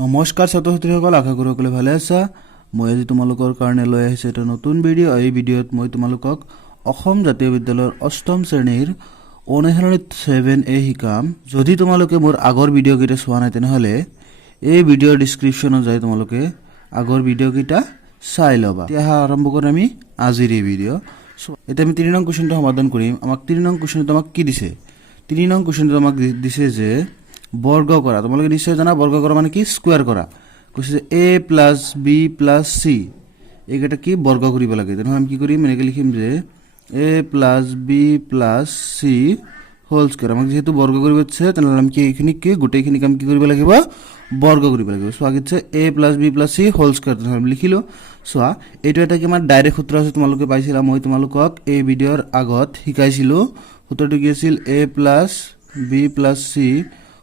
নমস্কাৰ ছাত্ৰ ছাত্ৰীসকল, আশা কৰোঁ সকলোৱে ভালে আছা। মই আজি তোমালোকৰ কাৰণে লৈ আহিছোঁ এটা নতুন ভিডিঅ'। এই ভিডিঅ'ত মই তোমালোকক অসম জাতীয় বিদ্যালয়ৰ অষ্টম শ্ৰেণীৰ অনুশীলনী 7A শিকাম। যদি তোমালোকে মোৰ আগৰ ভিডিঅ'কেইটা চোৱা নাই তেনেহ'লে এই ভিডিঅ'ৰ ডিছক্ৰিপশ্যনত যাই তোমালোকে আগৰ ভিডিঅ'কেইটা চাই ল'বা। এতিয়া আৰম্ভ কৰিম আমি আজিৰ এই ভিডিঅ'। এতিয়া আমি 3 নং কুৱেশ্যনটো সমাধান কৰিম। আমাক 3 নং কুৱেশ্যনটো আমাক কি দিছে? 3 নং কুৱেশ্যনটো আমাক দিছে যে বৰ্গ কৰা। তোমালোকে নিশ্চয় জানা বৰ্গ কৰা মানে কি? স্কোয়াৰ কৰা। কৈছে যে a plus b plus c এইকেইটা কি বৰ্গ কৰিব লাগে। তেনেহ'লে আমি কি কৰিম? এনেকৈ লিখিম যে a plus b plus c whole square. আমাক যেহেতু বৰ্গ কৰিব দিছে তেনেহ'লে আমি কি এইখিনিক কি গোটেইখিনিক আমি কি কৰিব লাগিব? বৰ্গ কৰিব লাগিব। চোৱা কিছে a plus b plus c whole square. তেনেহ'লে আমি লিখিলোঁ। চোৱা এইটো এটা কি আমাৰ ডাইৰেক্ট সূত্ৰ আছে, তোমালোকে পাইছিলা। মই তোমালোকক এই ভিডিঅ'ৰ আগত শিকাইছিলোঁ। সূত্ৰটো কি আছিল? a plus b plus c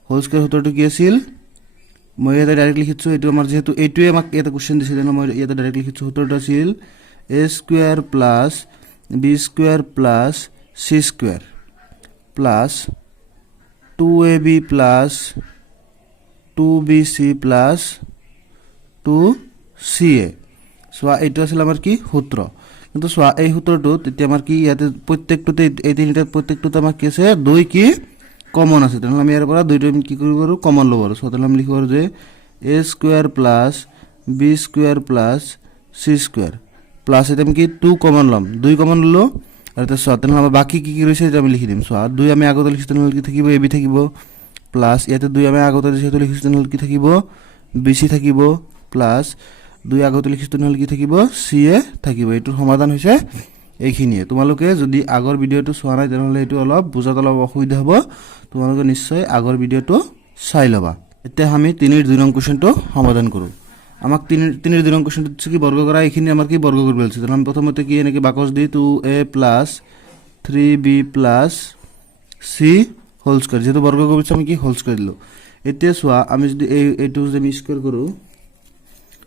whole square সূত্ৰটো কি আছিল? মই ইয়াতে ডাইৰেক্ট লিখিছোঁ। এইটো আমাৰ যেহেতু এইটোৱে আমাক এটা কুৱেশ্যন দিছিলে ন, মই ইয়াতে ডাইৰেক্ট লিখিছোঁ। সূত্ৰটো আছিল a square plus b square plus c square plus 2ab plus 2bc plus 2ca। চোৱা এইটো আছিল আমাৰ কি সূত্ৰ। কিন্তু চোৱা এই সূত্ৰটোত এতিয়া আমাৰ কি ইয়াতে প্ৰত্যেকটোতে এই তিনিটাত প্ৰত্যেকটোতে আমাৰ কি আছে? 2 কি কমন আছে। তেনেহ'লে আমি ইয়াৰ পৰা 2টো আমি কি কৰিব পাৰোঁ? কমন ল'ব পাৰোঁ। তেনেহ'লে আমি লিখিব পাৰোঁ যে a square plus b square plus c square plus এতিয়া আমি কি 2 কমন ল'ম। 2 কমন ল'লোঁ আৰু এতিয়া চোৱা তেনেহ'লে আমাৰ বাকী কি কি ৰৈছে এতিয়া আমি লিখি দিম। চোৱা 2 আমি আগতে লিখিছোঁ তেনেহ'লে কি থাকিব? ab থাকিব প্লাছ ইয়াতে 2 আমি আগতে যিহেতু লিখিছোঁ তেনেহ'লে কি থাকিব? bc থাকিব প্লাছ 2 আগতে লিখিছোঁ তেনেহ'লে কি থাকিব? ca থাকিব। এইটোৰ সমাধান হৈছে এইখিনিয়ে। তোমালোকে যদি আগৰ ভিডিঅ'টো চোৱা নাই তেনেহ'লে এইটো অলপ বুজাত অলপ অসুবিধা হ'ব। তোমালোকে নিশ্চয় আগৰ ভিডিঅ'টো চাই ল'বা। এতিয়া আমি 3ৰ 2 নং কুৱেশ্যনটো সমাধান কৰোঁ। আমাক 3ৰ 2 নং কুৱেশ্যনটো দিছে কি বৰ্গ কৰা। এইখিনি আমাৰ কি বৰ্গ কৰিব লাগিছে। তেনেহ'লে আমি প্ৰথমতে কি এনেকৈ বাকচ দি 2a plus 3b plus c whole square, যেহেতু বৰ্গ কৰিব আমি কি হোল স্কোয়াৰ দিলোঁ। এতিয়া চোৱা আমি যদি এইটো যদি আমি স্কোয়াৰ কৰোঁ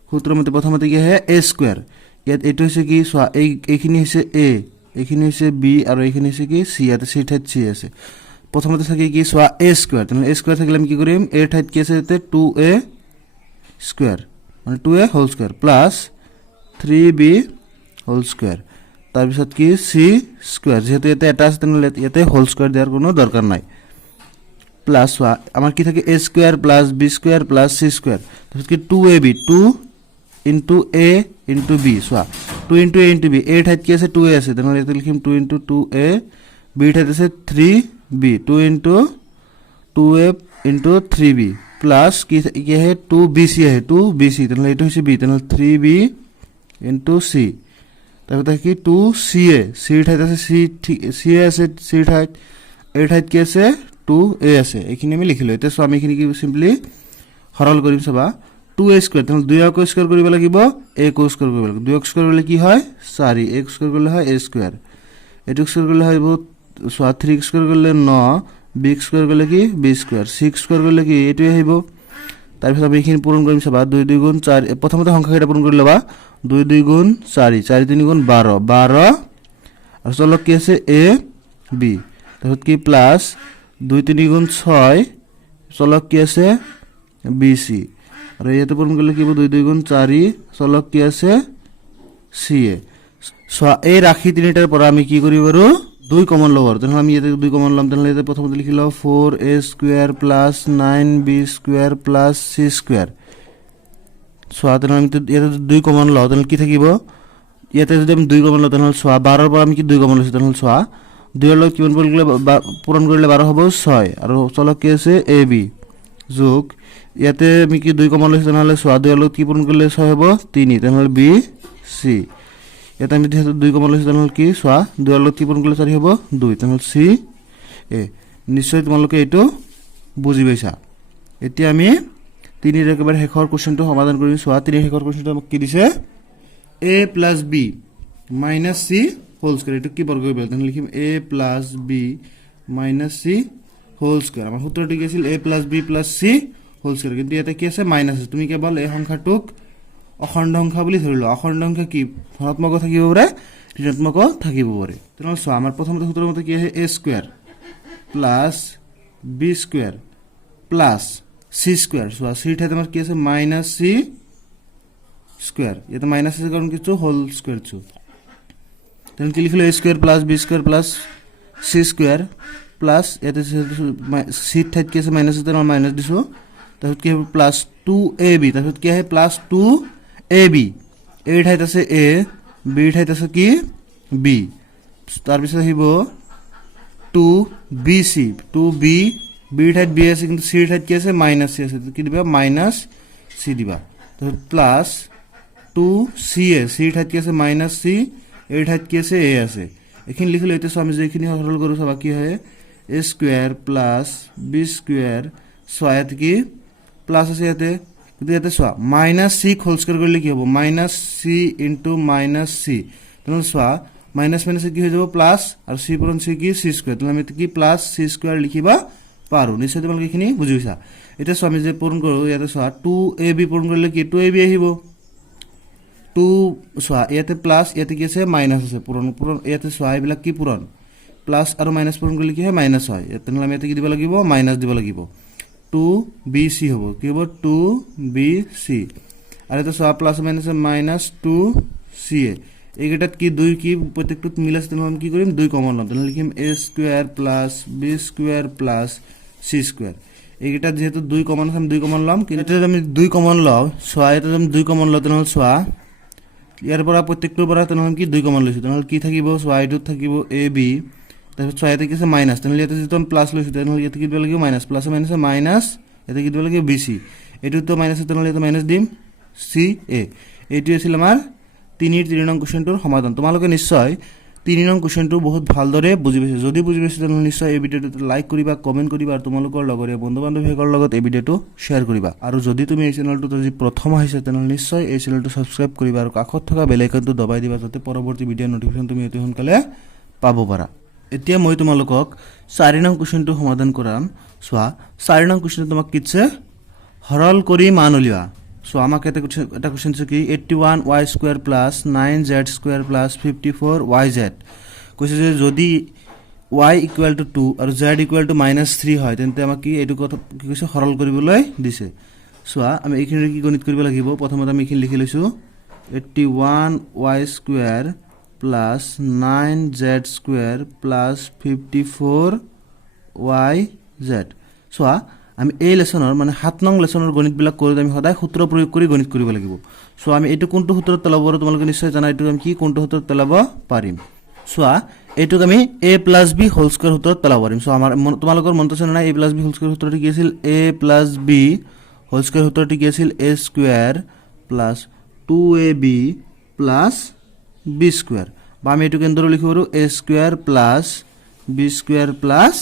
সূত্ৰমতে প্ৰথমতে কি আহে? a square. ইয়াত এইটো হৈছে কি? চোৱা এইখিনি হৈছে a, এইখিনি হৈছে b আৰু এইখিনি হৈছে কি c। ইয়াতে c ঠাইত c আছে। প্ৰথমতে থাকে কি? চোৱা a স্কোয়াৰ। তেনেহ'লে a স্কোয়াৰ থাকিলে আমি কি কৰিম? a ঠাইত কি আছে? ইয়াতে 2a স্কোয়াৰ মানে 2a whole square plus 3b whole square তাৰপিছত কি c স্কোয়াৰ। যিহেতু ইয়াতে এটা আছে তেনেহ'লে ইয়াতে হোল স্কোয়াৰ দিয়াৰ কোনো দৰকাৰ নাই। প্লাছ চোৱা আমাৰ কি থাকে? a square plus b square plus c square তাৰপিছত কি 2ab 2 into a into b। চোৱা 2 into a into b, a ঠাইত কি আছে? 2a আছে। তেনেহ'লে ইয়াতে লিখিম 2 ইনটু 2a, b ঠাইত আছে 3b, 2 into 2a into 3b plus কি আহে? 2bc আহে 2bc। তেনেহ'লে এইটো হৈছে b, তেনেহ'লে 3b ইনটু c। তাৰপিছত কি 2ca, c ঠাইত আছে c আছে c ঠাইত, a ঠাইত কি আছে? 2a আছে। এইখিনি আমি লিখিলোঁ। এতিয়া চোৱা আমি এইখিনি কি চিম্পলি সৰল কৰিম। চাবা 2a স্কোয়াৰ, তেনেহ'লে 2 আকৌ স্কোয়াৰ কৰিব লাগিব, a কো স্কোয়াৰ কৰিব লাগিব। 2 স্কোয়াৰ কৰিলে কি হয়? 4, a স্কোয়াৰ কৰিলে হয় a স্কোয়াৰ, এইটো স্কোয়াৰ কৰিলে হয় চোৱা 3 স্কোয়াৰ কৰিলে 9, b স্কোয়াৰ কৰিলে কি? b স্কোয়াৰ, 6 স্কোয়াৰ কৰিলে কি? এইটোৱে আহিব। তাৰপিছত আমি এইখিনি পূৰণ কৰিম। চাবা 2 2 গুণ 4, প্ৰথমতে সংখ্যাকেইটা পূৰণ কৰি ল'বা। 2 2 গুণ 4, 4 3 গুণ 12, 12 আৰু তলত কি আছে? a b। তাৰপিছত কি প্লাছ 2 3 গুণ 6, তলত কি আছে? b c আৰু ইয়াতে পূৰণ কৰিলে কি হ'ব? 2 2 গুণ 4, তলত কি আছে? c a। চোৱা এই ৰাশি তিনিটাৰ পৰা আমি কি কৰিব পাৰোঁ? 2 কমন ল'ব পাৰোঁ। তেনেহ'লে আমি ইয়াতে 2 কমন ল'ম। তেনেহ'লে ইয়াতে প্ৰথমতে লিখি লওঁ 4a square plus 9b square plus c square. চোৱা তেনেহ'লে আমি ইয়াতে 2 কমন লওঁ, তেনেহ'লে কি থাকিব? ইয়াতে যদি আমি 2 কমন লওঁ তেনেহ'লে চোৱা 12ৰ পৰা আমি কি 2 কমন লৈছোঁ। তেনেহ'লে চোৱা 2ৰ লগত কিমান পূৰণ কৰিলে 12 হ'ব? 6 আৰু তলত কি আছে? a b যোগ ইয়াতে আমি কি 2 কমন লৈছোঁ। তেনেহ'লে চোৱা 2ৰ লগত কি পূৰণ কৰিলে 6 হ'ব? 3, তেনেহ'লে b c। ইয়াতে আমি যিহেতু 2 কমন লৈছোঁ তেনেহ'লে কি? চোৱা 2ৰ লগত কি পূৰণ কৰিলে 4 হ'ব? 2, তেনেহ'লে c a। নিশ্চয় তোমালোকে এইটো বুজি পাইছা। এতিয়া আমি 3ৰ একেবাৰে শেষৰ কুৱেশ্যনটো সমাধান কৰিম। চোৱা 3ৰ শেষৰ কুৱেশ্যনটো আমাক কি দিছে? a plus b minus c whole square. এইটো কি বৰ্গ কৰিব? তেনেহ'লে লিখিম a plus b minus c whole square. আমাৰ সূত্ৰটো কি আছিল? a plus b plus c whole square. কিন্তু ইয়াতে কি আছে? মাইনাছ আছে। তুমি কেৱল এই সংখ্যাটোক অখণ্ড সংখ্যা বুলি ধৰি লোৱা। অখণ্ড সংখ্যা কি ধনাত্মকো থাকিব পাৰে, ঋণাত্মকো থাকিব পাৰে। তেনেহ'লে চোৱা আমাৰ প্ৰথমতে সূত্ৰৰ মতে কি আহে? a square plus b square plus C square চোৱা চিৰ ঠাইত আমাৰ কি আছে মাইনাছ চি স্কোয়াৰ ইয়াতে মাইনাছ আছে কাৰণ কিছু হোল স্কোয়াৰ চু তেনে কি লিখিলো A square plus B square plus C square plus ইয়াতে চিৰ ঠাইত কি আছে মাইনাছ আছে মাইনাছ দিছো তাৰপিছত কি হ'ব প্লাছ 2ab তাৰপিছত কি আহে প্লাছ 2ab এৰ ঠাইত আছে এ বিৰ ঠাইত আছে কি বি তাৰপিছত আহিব 2bc 2b বিৰ ঠাইত বি আছে কিন্তু চিৰ ঠাইত কি আছে মাইনাছ চি আছে কি দিবা মাইনাছ চি দিবা তাৰপিছত প্লাছ 2ca চিৰ ঠাইত কি আছে মাইনাছ চি এৰ ঠাইত কি আছে এ আছে এইখিনি লিখিলো এতিয়া আমি যে এইখিনি সৰল কৰো চাবা কি হয় এ স্কোয়াৰ প্লাছ বি স্কোয়াৰ ইয়াত কি প্লাছ আছে ইয়াতে কিন্তু ইয়াতে চোৱা মাইনাছ চি হোল স্কোয়াৰ কৰিলে কি হ'ব minus C into minus C তেনেহ'লে চোৱা মাইনাছ মাইনাছ কি হৈ যাব প্লাছ আৰু চি পূৰণ চি কি চি স্কোয়াৰ তেনেহ'লে আমি কি প্লাছ চি স্কোয়াৰ লিখিবা পাৰো নিশ্চয় তোমালোকে এইখিনি বুজি পাইছা এতিয়া চোৱা আমি যে পূৰণ কৰো ইয়াতে চোৱা 2ab পূৰণ কৰিলে কি 2ab আহিব 2 চোৱা ইয়াতে প্লাছ ইয়াতে কি আছে মাইনাছ আছে পূৰণ পূৰণ ইয়াতে চোৱা এইবিলাক কি পূৰণ প্লাছ আৰু মাইনাছ পূৰণ কৰিলে কি হয় মাইনাছ হয় তেনেহ'লে আমি ইয়াতে কি দিব লাগিব মাইনাছ দিব লাগিব 2bc হ'ব কি হ'ব 2bc আৰু এটা চোৱা প্লাছ মাইনাছ মাইনাছ 2ca এইকেইটাত কি দুই কি প্ৰত্যেকটোত মিল আছে তেনেহ'লে আমি কি কৰিম দুই কমন ল'ম তেনেহ'লে লিখিম a square plus b square plus c square এইকেইটাত যেহেতু দুই কমন আছে আমি দুই কমন ল'ম কিন্তু এতিয়া আমি দুই কমন লওঁ চোৱা এটা আমি দুই কমন লওঁ তেনেহ'লে চোৱা ইয়াৰ পৰা প্ৰত্যেকটোৰ পৰা তেনেহ'লে কি দুই কমন লৈছোঁ তেনেহ'লে কি থাকিব চোৱা এইটোত থাকিব a b তাৰপিছত চোৱা ইয়াতে কি আছে মাইনাছ তেনেহ'লে ইয়াতে যিটো আমি প্লাছ লৈছোঁ তেনেহ'লে ইয়াতে কি দিব লাগিব মাইনাছ প্লাছ মাইনাছ মাইনাছ ইয়াতে কি দিব লাগিব bc এইটোতো মাইনাছ তেনেহ'লে ইয়াতে মাইনাছ দিম ca এইটো আছিল আমাৰ 3 নং কুৱেশ্যনটোৰ সমাধান তোমালোকে নিশ্চয় 3 নং কুৱেশ্যনটো বহুত ভালদৰে বুজি পাইছে যদি বুজি পাইছে তেনেহ'লে নিশ্চয় এই ভিডিঅ'টো লাইক কৰিবা কমেণ্ট কৰিবা আৰু তোমালোকৰ লগৰীয়া বন্ধু বান্ধৱীসকলৰ লগত এই ভিডিঅ'টো শ্বেয়াৰ কৰিবা আৰু যদি তুমি এই চেনেলটোত আজি প্ৰথম আহিছা তেনেহ'লে নিশ্চয় এই চেনেলটো ছাবস্ক্ৰাইব কৰিবা আৰু কাষত থকা বেল আইকনটো দবাই দিবা যাতে পৰৱৰ্তী ভিডিঅ'ৰ নটিফিকেশ্যন তুমি অতি সোনকালে পাব পাৰা এতিয়া মই তোমালোকক 4 নং কুৱেশ্যনটো সমাধান কৰাম চোৱা 4 নং কুৱেশ্যনটো তোমাক কিছে হৰল কৰি মান উলিওৱা সো আমাক এটা কোশ্চেন আছে কি 81y square plus 9z square plus 54yz কৈছে যে যদি y ইকুয়াল টু 2 আৰু z ইকুয়াল টু -3 হয় তেন্তে আমাক কি এটো কথা কি কৈছে সৰল কৰিবলৈ দিছে সো আমি এইখিনি কি গণিত কৰিব লাগিব প্ৰথমতে আমি এইখিনি লিখি লৈছো 81y square plus 9z square plus 54yz so আমি এই লেসনৰ মানে 7 নং লেসনৰ গণিত বিলাক কৰি আমি সদায় সূত্ৰ প্ৰয়োগ কৰি গণিত কৰিব লাগিব সো আমি এটো কোনটো সূত্ৰত পেলাব তোমালোকে নিশ্চয় জানা এটো আমি কি কোনটো সূত্ৰত পেলাব পাৰিম সো এটো আমি a + b হোল স্কয়াৰ সূত্ৰত পেলাব পাৰিম সো আমাৰ তোমালোকৰ মনত আছে না a + b হোল স্কয়াৰ সূত্ৰটো কি আছিল a + b হোল স্কয়াৰ সূত্ৰটো কি আছিল a square plus 2ab plus b square বা আমি এটো কেন্দ্ৰ লিখিব পাৰো a square plus b square plus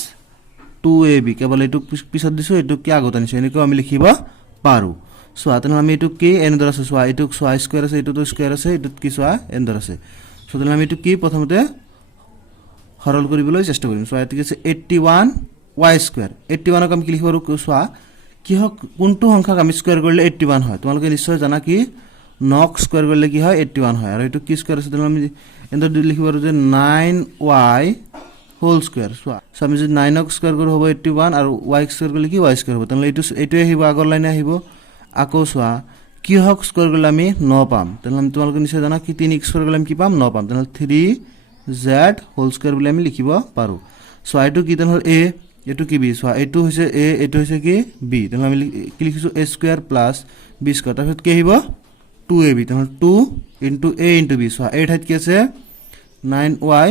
2ab কেৱল এটো পিছত দিছো এটো কি আগত আনিছো এনেকৈ আমি লিখিব পাৰো সো আতন আমি এটো কি এনদৰ আছে সো এটো স্কয়াৰ আছে এটো তো স্কয়াৰ আছে এটো কি সো এনদৰ আছে সো তাহলে আমি এটো কি প্ৰথমতে সৰল কৰিবলৈ চেষ্টা কৰিম সো এটো কি আছে 81y স্কয়াৰ 81 ক আমি কি লিখিব পাৰো সো কি হক কোনটো সংখ্যাক আমি স্কয়াৰ কৰিলে 81 হয় তোমালোকে নিশ্চয় জানা কি 9 স্কয়াৰ কৰিলে কি হয় 81 হয় আৰু এটো কি স্কয়াৰ আছে তাহলে আমি এনদৰ লিখিব পাৰো যে 9y হোল স্কয়াৰ সো আমি যদি 9 ক স্কয়াৰ কৰো হ'ব 81 আৰু y স্কয়াৰ কৰিলে কি y স্কয়াৰ হ'ব তাহলে এইটোৱে আহিব আগৰ লাইনে আহিব আকৌ সোৱা কি হক স্কয়াৰ কৰিলে আমি 9 পাম তাহলে আমি তোমালোকে নিশ্চয় জানা কি 3 স্কয়ার কৰিলে আমি কি পাম 9 পাম তাহলে 3z হোল স্কয়াৰ বুলি আমি লিখিব পাৰো সো এইটো কি তাহলে a এটো কি b সো এইটো হৈছে a এটো হৈছে কি b তাহলে আমি কি লিখিছো a square plus b square তাৰপিছত কি আহিব 2ab তাহলে 2 * a * b সো এই ঠাইত কি আছে 9y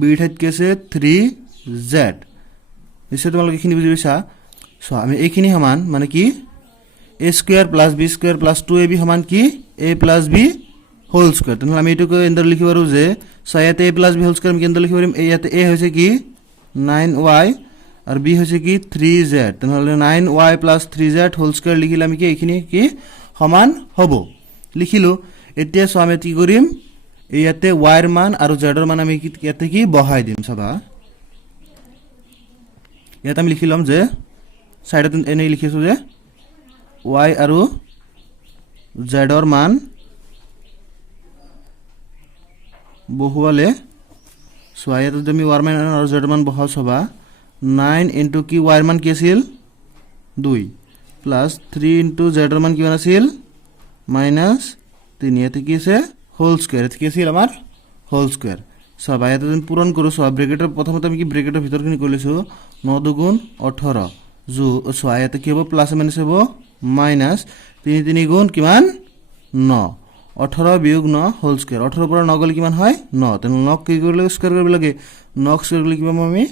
b ঠাইত কি আছে 3z নিশ্চয় তোমালোকে এইখিনি বুজি পাইছা সো আমি এইখিনি সমান মানে কি a square plus b square plus 2ab সমান কি a plus b whole square তাহলে আমি এটোকে এন্ডার লিখিব পাৰো যে সায়াতে a plus b whole square আমি কেন্দ্ৰ লিখিব পাৰিম ইয়াতে a হৈছে কি 9y আৰু b হৈছে কি 3z তাহলে 9y plus 3z whole square লিখিলে আমি কি এইখিনি কি সমান হ'ব লিখিলো এতিয়া সো আমি কি কৰিম ইয়াতে y এৰ মান আৰু z এর মান আমি ইয়াতে কি বহাই দিম সবা ইয়াতে আমি লিখিলাম যে সাইডত এনে লিখিছো যে y আৰু z এৰ মান বহুৱালে সো ইয়াতে তুমি y এৰ মান আৰু z এৰ মান বহাও সবা 9 * কি y এৰ মান কি আছিল 2 প্লাছ 3 ইনটু জেডৰ মান কিমান আছিল -3 ইয়াতে কি আছে হোল স্কয়াৰ ইয়াতে কি আছিল আমাৰ হোল স্কয়াৰ সব ইয়াতে যদি পূৰণ কৰো সব ব্ৰেকেটৰ প্ৰথমতে আমি কি ব্ৰেকেটৰ ভিতৰখিনি কৰি লৈছো 9 দুগুণ 18 জু সব ইয়াতে কি হ'ব প্লাছ মাইনাছ হ'ব মাইনাছ 3 3 গুণ কিমান 9 18 বিয়োগ 9 হোল স্কয়াৰ 18 পৰা 9 গলে কিমান হয় 9 তেনে 9 কি কৰিলে স্কয়াৰ কৰিব লাগে 9 স্কয়াৰ কৰিলে কিমান আমি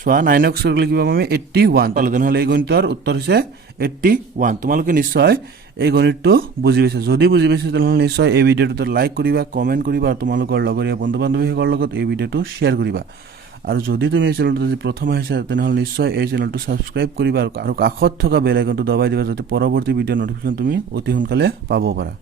সোয়া 9 স্কয়াৰ কৰিলে কিমান আমি 81 পালো তেনেহলে এই গণিতৰ উত্তৰ হৈছে 81 তোমালোকে নিশ্চয় এই গণিতটো বুজি পাইছা যদি বুজি পাইছা তেনেহলে নিশ্চয় এই ভিডিওটো লাইক কৰিবা কমেন্ট কৰিবা আৰু তোমালোকৰ লগৰীয়া বন্ধু-বান্ধৱীসকলৰ লগত এই ভিডিওটো শেয়াৰ কৰিবা আৰু যদি তুমি এই চেনেলটো যদি প্ৰথম আহিছা তেনেহলে নিশ্চয় এই চেনেলটো সাবস্ক্ৰাইব কৰিবা আৰু কাষত থকা বেল আইকনটো দবাই দিবা যাতে পৰৱৰ্তী ভিডিও নটিফিকেশন তুমি অতি সোনকালে পাব পাৰা